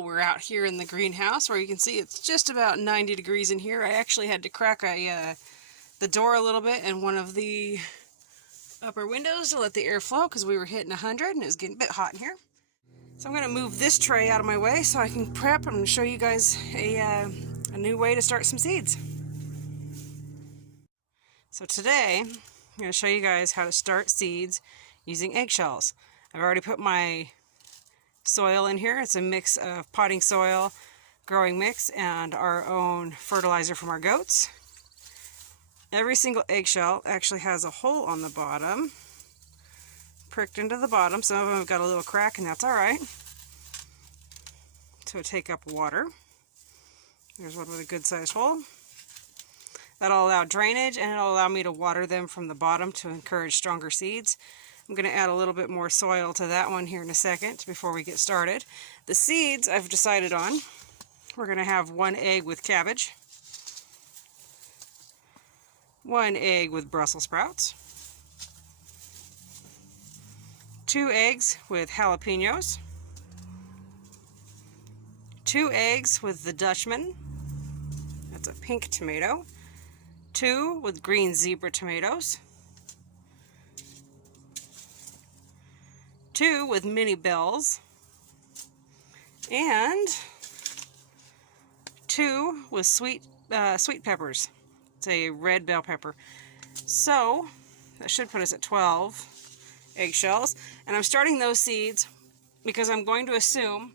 We're out here in the greenhouse where you can see it's just about 90 degrees in here. I actually had to crack the door a little bit in one of the upper windows to let the air flow because we were hitting 100 and it was getting a bit hot in here. So I'm going to move this tray out of my way so I can prep. I'm going to show you guys a new way to start some seeds. So today I'm going to show you guys how to start seeds using eggshells. I've already put my soil in here. It's a mix of potting soil, growing mix, and our own fertilizer from our goats. Every single eggshell actually has a hole on the bottom, pricked into the bottom. Some of them have got a little crack, and that's alright. To take up water. There's one with a good sized hole. That'll allow drainage, and it'll allow me to water them from the bottom to encourage stronger seeds. I'm going to add a little bit more soil to that one here in a second before we get started. The seeds I've decided on, we're going to have 1 egg with cabbage, 1 egg with Brussels sprouts, 2 eggs with jalapenos, 2 eggs with the Dutchman, that's a pink tomato, 2 with green zebra tomatoes, 2 with mini bells, and 2 with sweet peppers. It's a red bell pepper. So that should put us at 12 eggshells. And I'm starting those seeds because I'm going to assume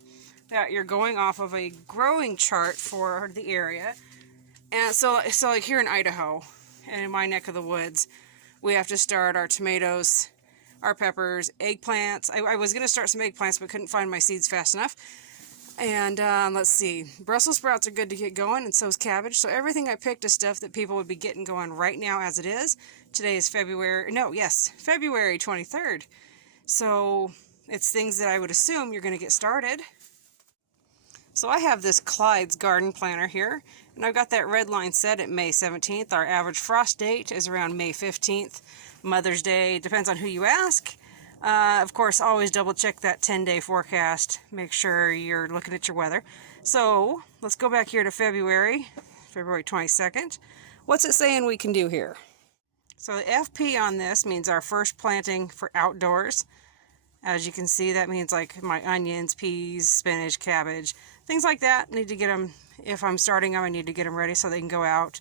that you're going off of a growing chart for the area. And so like here in Idaho and in my neck of the woods, we have to start our tomatoes, our peppers, eggplants. I was going to start some eggplants but couldn't find my seeds fast enough. And let's see, Brussels sprouts are good to get going, and so is cabbage. So everything I picked is stuff that people would be getting going right now as it is. Today is February 23rd. So it's things that I would assume you're going to get started. So I have this Clyde's garden planter here, and I've got that red line set at May 17th. Our average frost date is around May 15th. Mother's Day, depends on who you ask. Of course, always double check that 10-day forecast. Make sure you're looking at your weather. So let's go back here to February 22nd. What's it saying we can do here? So the FP on this means our first planting for outdoors. As you can see, that means like my onions, peas, spinach, cabbage, things like that. Need to get them, if I'm starting them, I need to get them ready so they can go out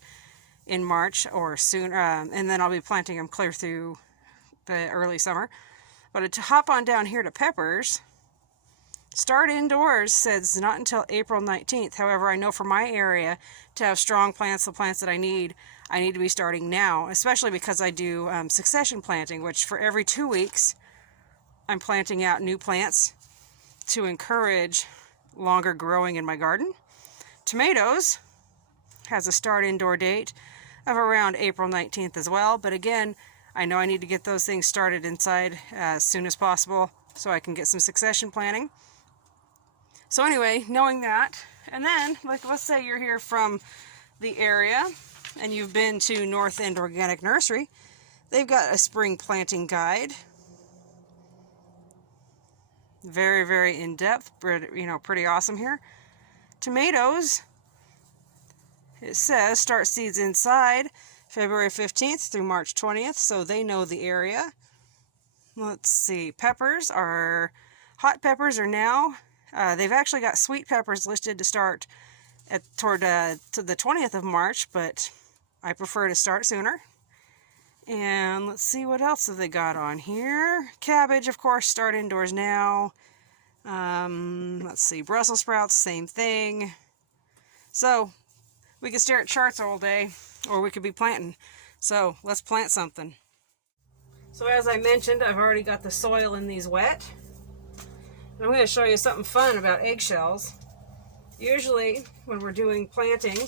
in March or soon. And then I'll be planting them clear through the early summer. But to hop on down here to peppers, start indoors says not until April 19th. However, I know for my area, to have strong plants, the plants that I need to be starting now, especially because I do succession planting, which for every 2 weeks, I'm planting out new plants to encourage longer growing in my garden. Tomatoes has a start indoor date of around April 19th as well, but again, I know I need to get those things started inside as soon as possible so I can get some succession planting. So anyway, knowing that, and then like let's say you're here from the area and you've been to North End Organic Nursery. They've got a spring planting guide. Very, very in-depth, pretty awesome here. Tomatoes, it says start seeds inside February 15th through March 20th, so they know the area. Let's see, hot peppers are now, they've actually got sweet peppers listed to start to the 20th of March, but I prefer to start sooner. And let's see, what else have they got on here? Cabbage, of course, start indoors now. Let's see, Brussels sprouts, same thing. So we could stare at charts all day, or we could be planting. So let's plant something. So as I mentioned, I've already got the soil in these wet. And I'm going to show you something fun about eggshells. Usually when we're doing planting,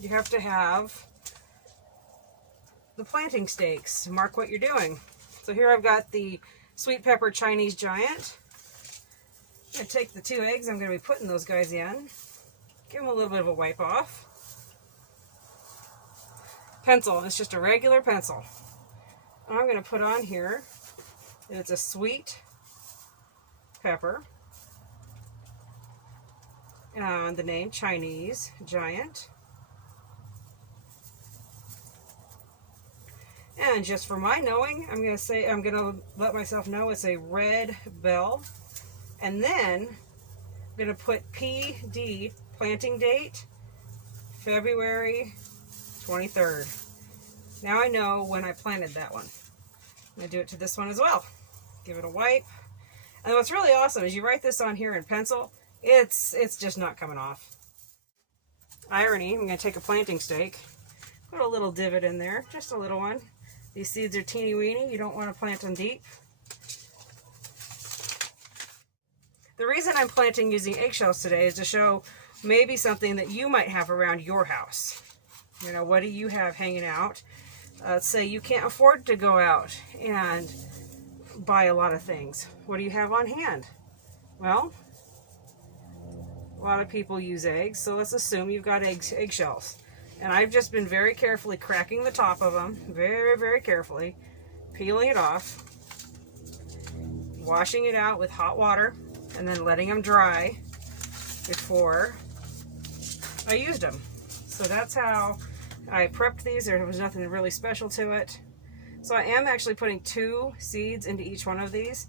you have to have the planting stakes to mark what you're doing. So here I've got the sweet pepper Chinese giant. I'm going to take the 2 eggs, I'm going to be putting those guys in. Give them a little bit of a wipe off. Pencil, it's just a regular pencil. And I'm going to put on here, and it's a sweet pepper. the name Chinese Giant. And just for my knowing, I'm going to let myself know it's a red bell. And then I'm going to put PD, planting date, February 23rd. Now I know when I planted that one. I'm going to do it to this one as well. Give it a wipe. And what's really awesome is you write this on here in pencil, it's just not coming off. Irony, I'm going to take a planting stake, put a little divot in there, just a little one. These seeds are teeny weeny, you don't want to plant them deep. The reason I'm planting using eggshells today is to show maybe something that you might have around your house. You know, what do you have hanging out? Let's say you can't afford to go out and buy a lot of things. What do you have on hand? Well, a lot of people use eggs, so let's assume you've got eggshells. And I've just been very carefully cracking the top of them, very, very carefully, peeling it off, washing it out with hot water, and then letting them dry before I used them. So that's how I prepped these. There was nothing really special to it. So I am actually putting 2 seeds into each one of these.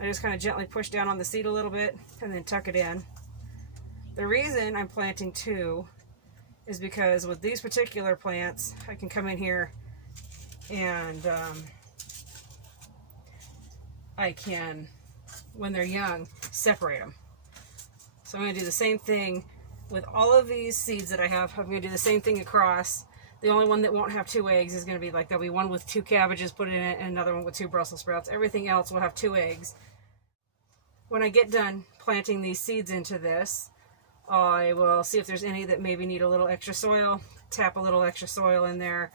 I just kind of gently push down on the seed a little bit and then tuck it in. The reason I'm planting 2 is because with these particular plants, I can come in here and I can, when they're young, separate them. So I'm going to do the same thing with all of these seeds that I have. I'm going to do the same thing across. The only one that won't have 2 eggs is going to be like, there'll be one with 2 cabbages put in it and another one with 2 Brussels sprouts. Everything else will have 2 eggs. When I get done planting these seeds into this, I will see if there's any that maybe need a little extra soil, tap a little extra soil in there,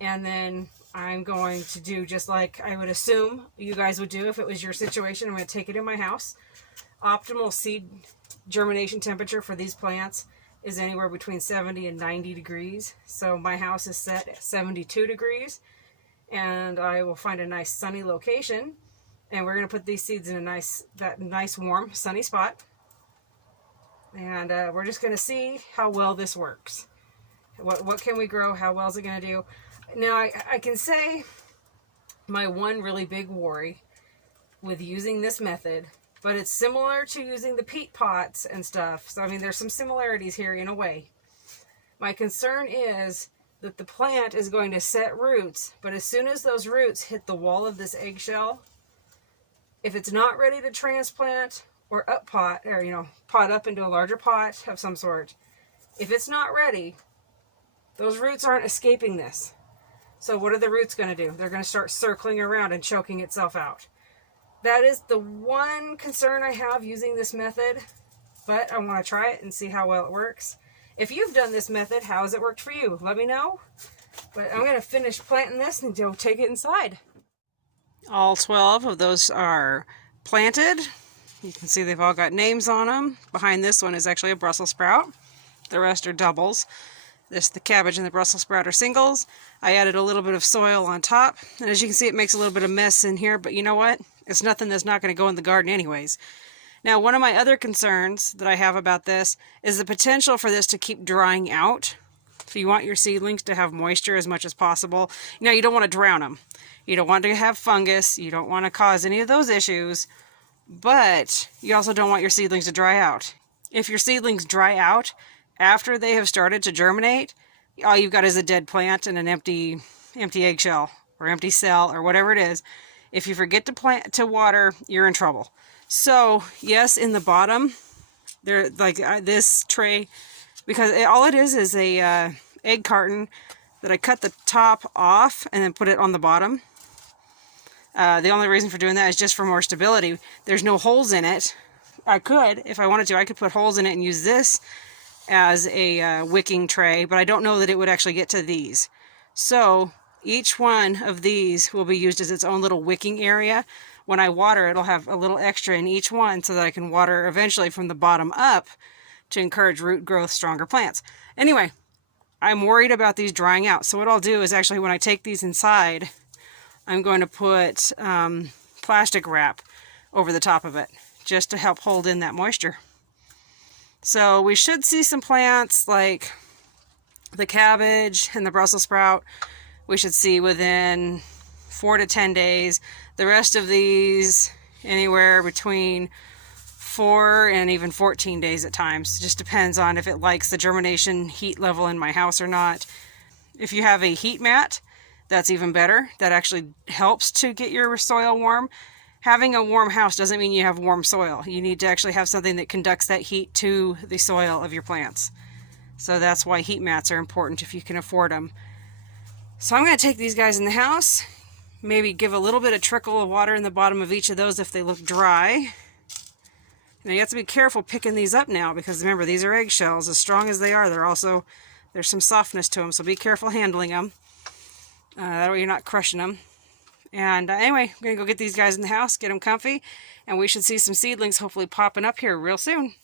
and then I'm going to do just like I would assume you guys would do if it was your situation. I'm going to take it in my house. Optimal seed germination temperature for these plants is anywhere between 70 and 90 degrees. So my house is set at 72 degrees, and I will find a nice sunny location, and we're going to put these seeds in that nice warm sunny spot. And we're just going to see how well this works. What can we grow? How well is it going to do? Now, I can say my one really big worry with using this method, but it's similar to using the peat pots and stuff. So, I mean, there's some similarities here in a way. My concern is that the plant is going to set roots, but as soon as those roots hit the wall of this eggshell, if it's not ready to transplant, or up pot, or pot up into a larger pot of some sort, if it's not ready, those roots aren't escaping this. So what are the roots going to do? They're going to start circling around and choking itself out. That is the one concern I have using this method, but I want to try it and see how well it works. If you've done this method, how has it worked for you? Let me know. But I'm going to finish planting this and go take it inside. All 12 of those are planted. You can see they've all got names on them. Behind this one is actually a Brussels sprout. The rest are doubles. The cabbage and the Brussels sprout are singles. I added a little bit of soil on top, and as you can see, it makes a little bit of mess in here, but you know what? It's nothing that's not going to go in the garden anyways. Now, one of my other concerns that I have about this is the potential for this to keep drying out. So you want your seedlings to have moisture as much as possible. Now, you don't want to drown them. You don't want to have fungus. You don't want to cause any of those issues. But you also don't want your seedlings to dry out. If your seedlings dry out after they have started to germinate, all you've got is a dead plant and an empty eggshell or empty cell or whatever it is. If you forget to water, you're in trouble. So yes, in the bottom, there this tray, because all it is a egg carton that I cut the top off and then put it on the bottom. The only reason for doing that is just for more stability. There's no holes in it. I could, if I wanted to, I could put holes in it and use this as a wicking tray, but I don't know that it would actually get to these. So each one of these will be used as its own little wicking area. When I water, it'll have a little extra in each one so that I can water eventually from the bottom up to encourage root growth, stronger plants. Anyway, I'm worried about these drying out. So what I'll do is actually when I take these inside, I'm going to put plastic wrap over the top of it just to help hold in that moisture. So we should see some plants like the cabbage and the Brussels sprout. We should see within 4 to 10 days. The rest of these anywhere between 4 and even 14 days at times. It just depends on if it likes the germination heat level in my house or not. If you have a heat mat, that's even better. That actually helps to get your soil warm. Having a warm house doesn't mean you have warm soil. You need to actually have something that conducts that heat to the soil of your plants. So that's why heat mats are important if you can afford them. So I'm going to take these guys in the house, maybe give a little bit of trickle of water in the bottom of each of those if they look dry. Now you have to be careful picking these up now, because remember, these are eggshells. As strong as they are, there's some softness to them, so be careful handling them. That way you're not crushing them. And anyway, I'm going to go get these guys in the house, get them comfy, and we should see some seedlings hopefully popping up here real soon.